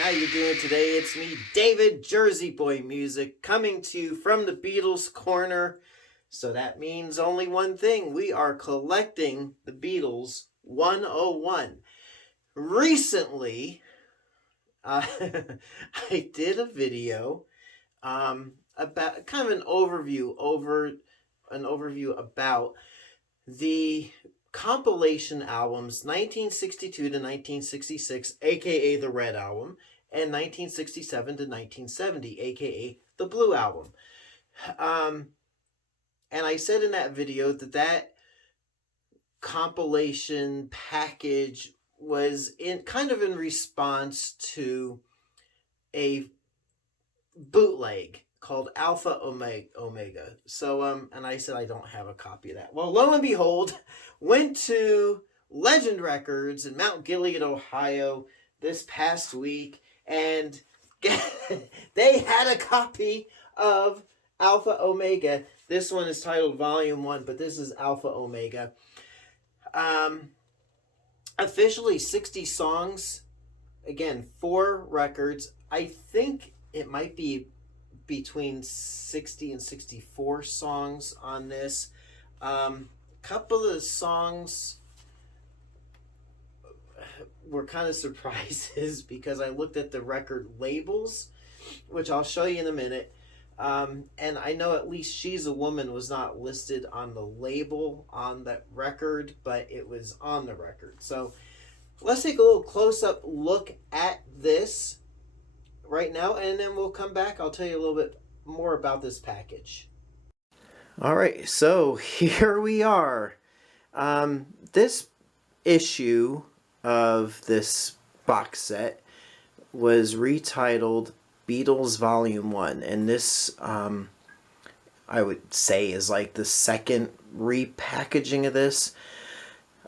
how you doing today? It's me, David, Jersey Boy Music, coming to you from the Beatles Corner. So that means only one thing. We are collecting the Beatles 101. Recently, I did a video about kind of an overview about the compilation albums 1962 to 1966, aka the Red Album, and 1967 to 1970, aka the Blue Album. And I said in that video that compilation package was in response to a bootleg called Alpha Omega. So and I said I don't have a copy of that. Well, lo and behold, went to Legend Records in Mount Gilead, Ohio this past week, and they had a copy of Alpha Omega. This one is titled Volume 1, but this is Alpha Omega. Officially 60 songs. Again, 4 records. I think it might be between 60 and 64 songs on this. Couple of the songs were kind of surprises because I looked at the record labels, which I'll show you in a minute. And I know at least She's a Woman was not listed on the label on that record, but it was on the record. So let's take a little close-up look at this right now, and then we'll come back. I'll tell you a little bit more about this package. All right, so here we are. This issue of this box set was retitled Beatles Volume 1, and this I would say is like the second repackaging of this.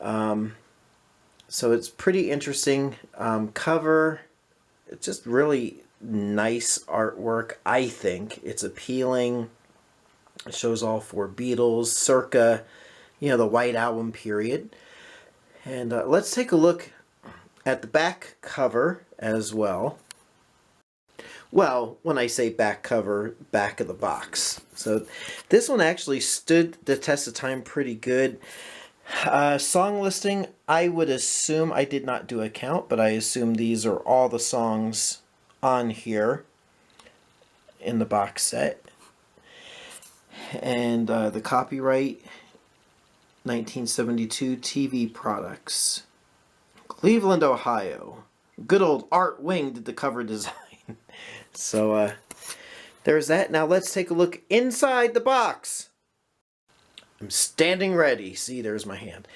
So it's pretty interesting. Cover, it's just really nice artwork. I think it's appealing. It shows all 4 Beatles circa, the White Album period. And let's take a look at the back cover as well. Well, when I say back cover, back of the box. So this one actually stood the test of time pretty good. Song listing, I would assume, I did not do a count, but I assume these are all the songs on here in the box set. And the copyright, 1972 TV Products, Cleveland, Ohio. Good old Art Wing did the cover design. So there's that. Now let's take a look inside the box. I'm standing ready. See, there's my hand.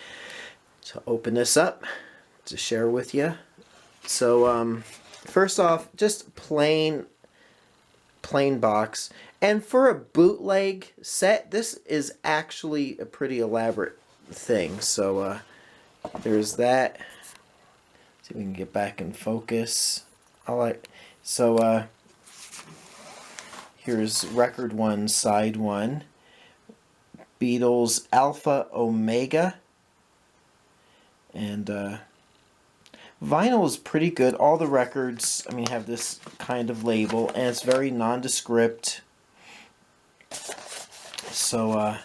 So open this up to share with you. So first off, just plain box. And for a bootleg set, this is actually a pretty elaborate thing. So there's that. See if we can get back in focus. Here's record 1, side 1. Beatles Alpha Omega. And vinyl is pretty good. All the records, have this kind of label, and it's very nondescript. So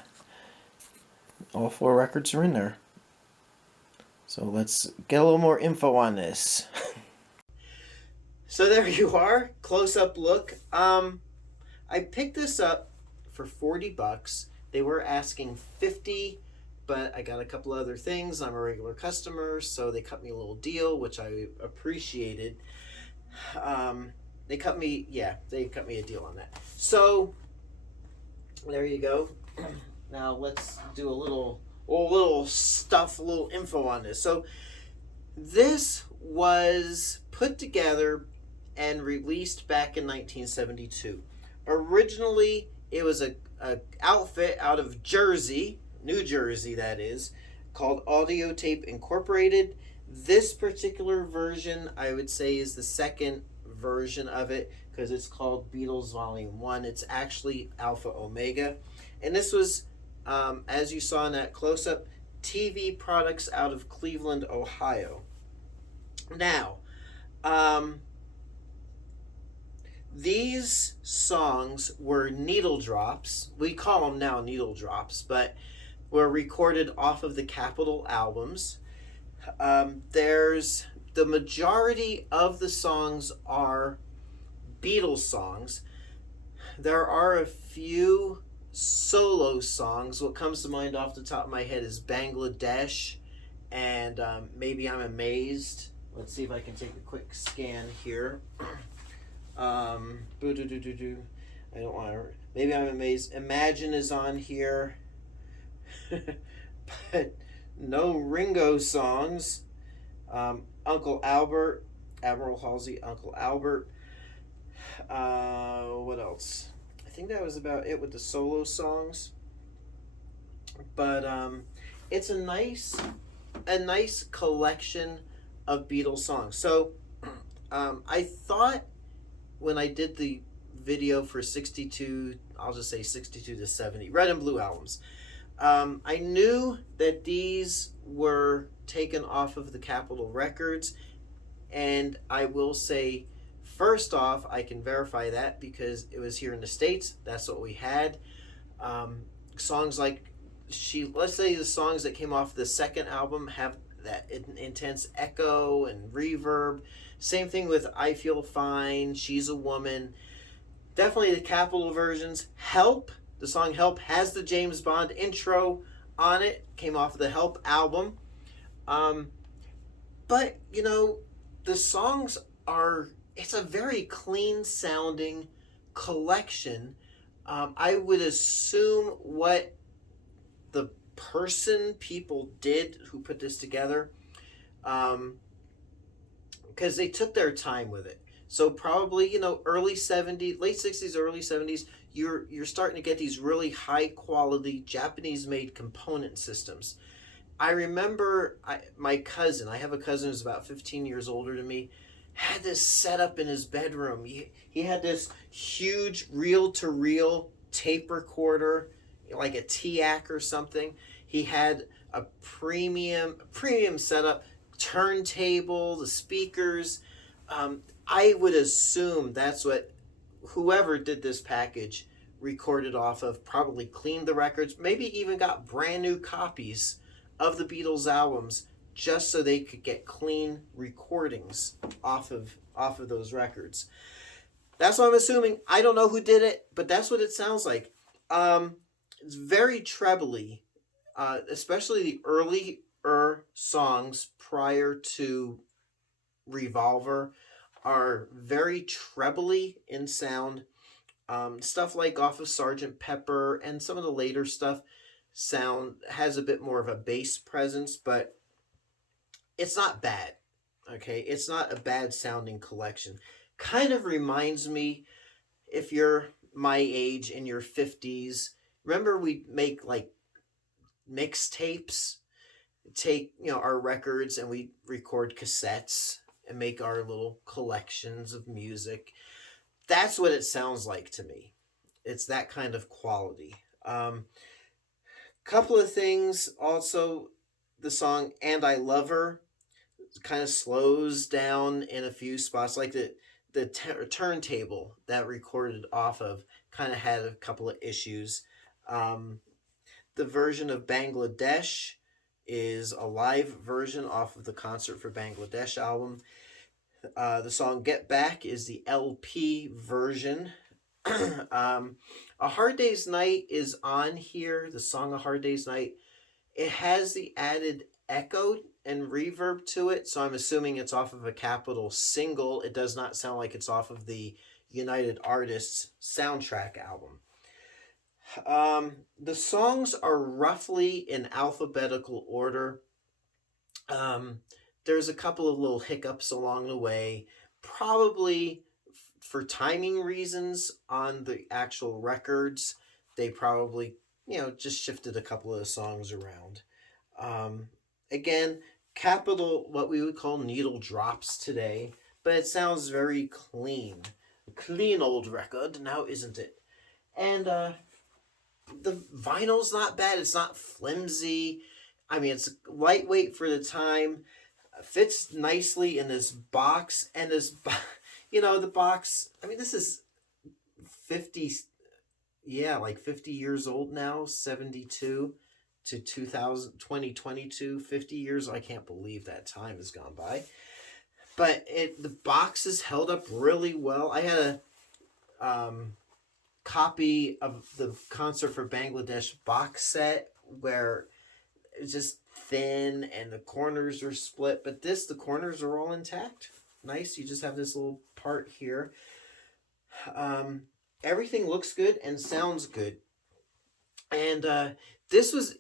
all 4 records are in there. So let's get a little more info on this. So there you are, close-up look. I picked this up for $40. They were asking $50, but I got a couple other things. I'm a regular customer, so they cut me a little deal, which I appreciated. They cut me a deal on that. So there you go. Now let's do a little info on this. So this was put together and released back in 1972. Originally, it was a outfit out of Jersey, New Jersey that is, called Audio Tape Incorporated. This particular version, I would say, is the second version of it because it's called Beatles Volume 1. It's actually Alpha Omega. And this was, as you saw in that close-up, TV Products out of Cleveland, Ohio. Now, These songs were needle drops. We call them now needle drops, but were recorded off of the Capitol albums. There's the majority of the songs are Beatles songs. There are a few solo songs. What comes to mind off the top of my head is Bangladesh and Maybe I'm Amazed. Let's see if I can take a quick scan here. I don't want to. Maybe I'm Amazed. Imagine is on here. But no Ringo songs. Uncle Albert, Admiral Halsey, Uncle Albert. What else? I think that was about it with the solo songs. But it's a nice collection of Beatles songs. So I thought when I did the video for 62, I'll just say 62 to 70, Red and Blue albums, I knew that these were taken off of the Capitol Records, and I will say, first off, I can verify that because it was here in the States. That's what we had. Songs like let's say the songs that came off the second album have that intense echo and reverb. Same thing with I Feel Fine, She's a Woman. Definitely the Capitol versions. Help, the song Help has the James Bond intro on it. Came off of the Help album. But, the songs it's a very clean sounding collection. I would assume what the people did who put this together, because they took their time with it. So probably, early 70s, late 60s, early 70s, you're starting to get these really high quality Japanese made component systems. I remember my cousin, I have a cousin who's about 15 years older than me, had this set up in his bedroom. He had this huge reel-to-reel tape recorder, like a TIAC or something. He had a premium setup, turntable, the speakers. I would assume that's what whoever did this package recorded off of, probably cleaned the records, maybe even got brand new copies of the Beatles albums just so they could get clean recordings off of those records. That's what I'm assuming. I don't know who did it, but that's what it sounds like. It's very trebly, especially the earlier songs prior to Revolver are very trebly in sound. Stuff like off of Sgt. Pepper and some of the later stuff has a bit more of a bass presence, but it's not bad. Okay, it's not a bad sounding collection. Kind of reminds me, if you're my age in your 50s, remember we make like mixtapes, take our records and we record cassettes and make our little collections of music. That's what it sounds like to me. It's that kind of quality. Couple of things also, the song And I Love Her kind of slows down in a few spots, like the turntable that recorded off of kind of had a couple of issues. The version of Bangladesh is a live version off of the Concert for Bangladesh album. The song Get Back is the LP version. A Hard Day's Night is on here, the song A Hard Day's Night. It has the added echo and reverb to it, so I'm assuming it's off of a Capitol single. It does not sound like it's off of the United Artists soundtrack album. The songs are roughly in alphabetical order. There's a couple of little hiccups along the way, probably for timing reasons on the actual records. They probably, just shifted a couple of the songs around. Again, Capitol, what we would call needle drops today, but it sounds very clean. A clean old record, now isn't it? And the vinyl's not bad. It's not flimsy. I mean, it's lightweight for the time. Fits nicely in this box, and the box. I mean, this is 50, yeah, like 50 years old now, 72 to 2000, 2022, 50 years. I can't believe that time has gone by. But the box is held up really well. I had a copy of the Concert for Bangladesh box set where it's just thin and the corners are split, but the corners are all intact. Nice. You just have this little part here. Everything looks good and sounds good. And this was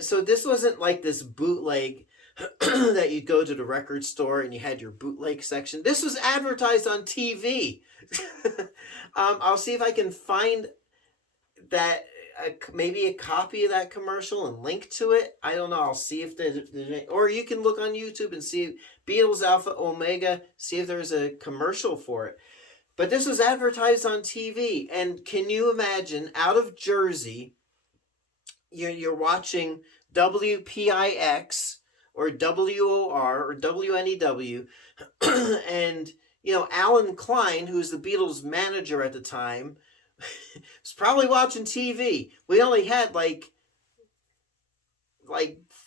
so this wasn't like this bootleg that you'd go to the record store and you had your bootleg section. This was advertised on TV. I'll see if I can find that, maybe a copy of that commercial and link to it. I don't know. I'll see if there's or you can look on YouTube and see Beatles Alpha Omega, see if there's a commercial for it. But this was advertised on TV, and can you imagine, out of Jersey, you're watching WPIX or WOR or WNEW, and Alan Klein, who's the Beatles manager at the time, was probably watching TV. We only had like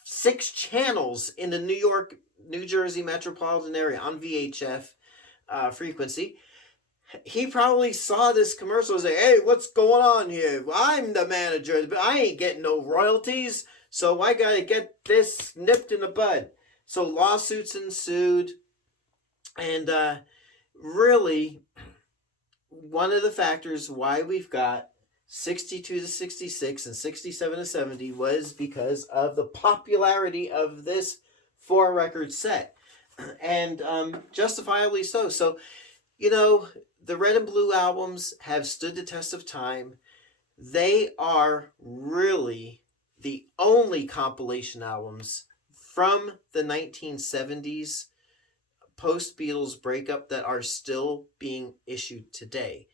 6 channels in the New Jersey metropolitan area on VHF frequency. He probably saw this commercial and say, "Hey, what's going on here? I'm the manager, but I ain't getting no royalties, so I gotta get this nipped in the bud." So lawsuits ensued, and really, one of the factors why we've got 62 to 66 and 67 to 70 was because of the popularity of this 4-record set, and justifiably so. So, the Red and Blue albums have stood the test of time. They are really the only compilation albums from the 1970s post-Beatles breakup that are still being issued today.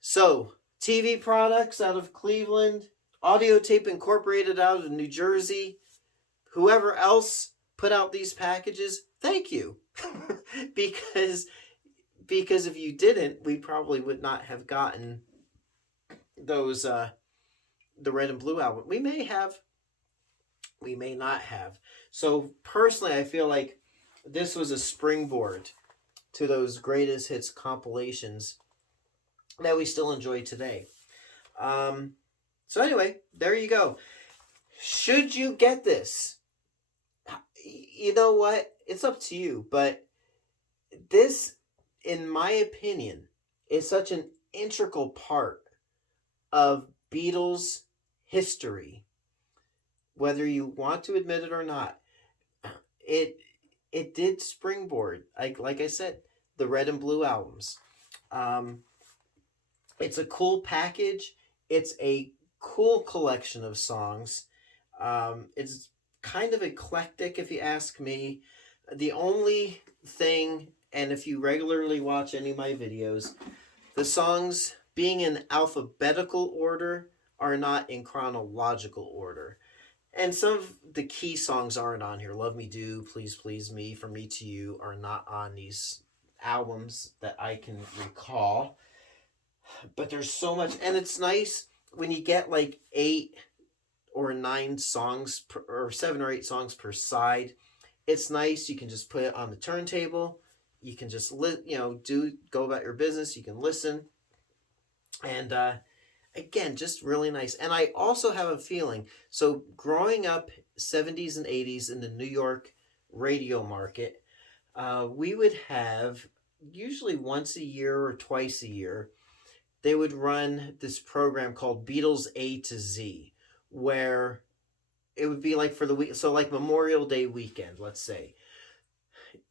So, TV products out of Cleveland, Audio Tape Incorporated out of New Jersey, whoever else put out these packages, thank you. Because if you didn't, we probably would not have gotten those, the Red and Blue album. We may have, we may not have. So personally, I feel like this was a springboard to those greatest hits compilations that we still enjoy today. So anyway, there you go. Should you get this? You know what? It's up to you. But this, in my opinion, is such an integral part of Beatles history, whether you want to admit it or not. It did springboard, like I said, the Red and Blue albums. It's a cool package. It's a cool collection of songs. It's kind of eclectic, if you ask me. The only thing, and if you regularly watch any of my videos, the songs being in alphabetical order are not in chronological order. And some of the key songs aren't on here. Love Me Do, Please Please Me, From Me to You are not on these albums that I can recall. But there's so much, and it's nice when you get like 8 or 9 songs or 7 or 8 songs per side. It's nice. You can just put it on the turntable. You can just go about your business. You can listen, and again, just really nice. And I also have a feeling, so growing up 70s and 80s in the New York radio market, we would have usually once a year or twice a year, they would run this program called Beatles A to Z, where it would be like for the week, so like Memorial Day weekend, let's say.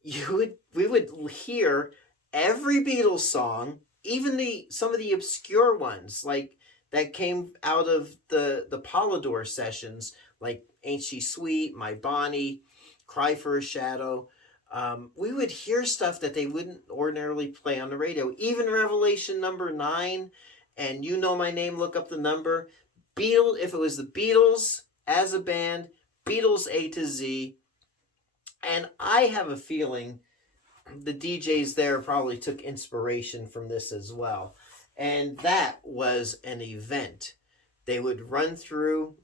We would hear every Beatles song, even some of the obscure ones, like that came out of the Polydor sessions, like Ain't She Sweet, My Bonnie, Cry for a Shadow. We would hear stuff that they wouldn't ordinarily play on the radio. Even Revelation number 9 and You Know My Name, Look Up the Number. If it was the Beatles as a band, Beatles A to Z. And I have a feeling the DJs there probably took inspiration from this as well. And that was an event. They would run through,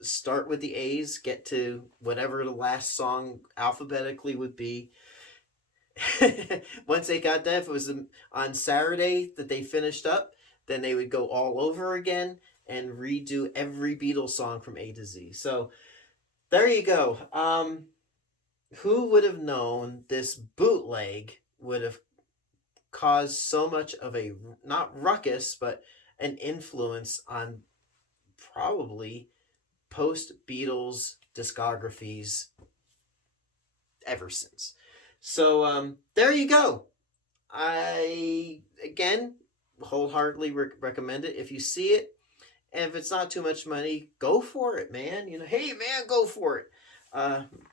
start with the A's, get to whatever the last song alphabetically would be. Once they got done, if it was on Saturday that they finished up, then they would go all over again and redo every Beatles song from A to Z. So there you go. Who would have known this bootleg would have caused so much of a, not ruckus, but an influence on probably post Beatles discographies ever since. So there you go. I again wholeheartedly recommend it. If you see it, and if it's not too much money, go for it, man. Hey man, go for it.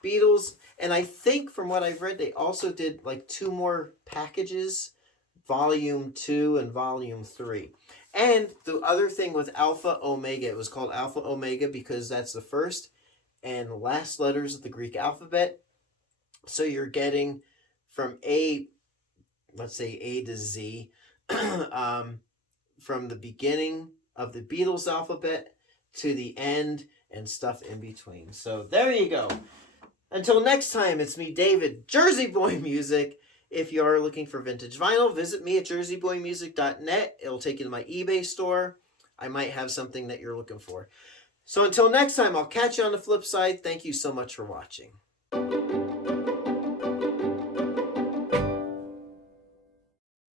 Beatles, and I think from what I've read, they also did like 2 more packages, Volume 2 and Volume 3. And the other thing with Alpha Omega, it was called Alpha Omega because that's the first and last letters of the Greek alphabet. So you're getting from let's say A to Z, from the beginning of the Beatles alphabet to the end and stuff in between. So there you go. Until next time, it's me, David, Jersey Boy Music. If you are looking for vintage vinyl, visit me at jerseyboymusic.net. It'll take you to my eBay store. I might have something that you're looking for. So until next time, I'll catch you on the flip side. Thank you so much for watching.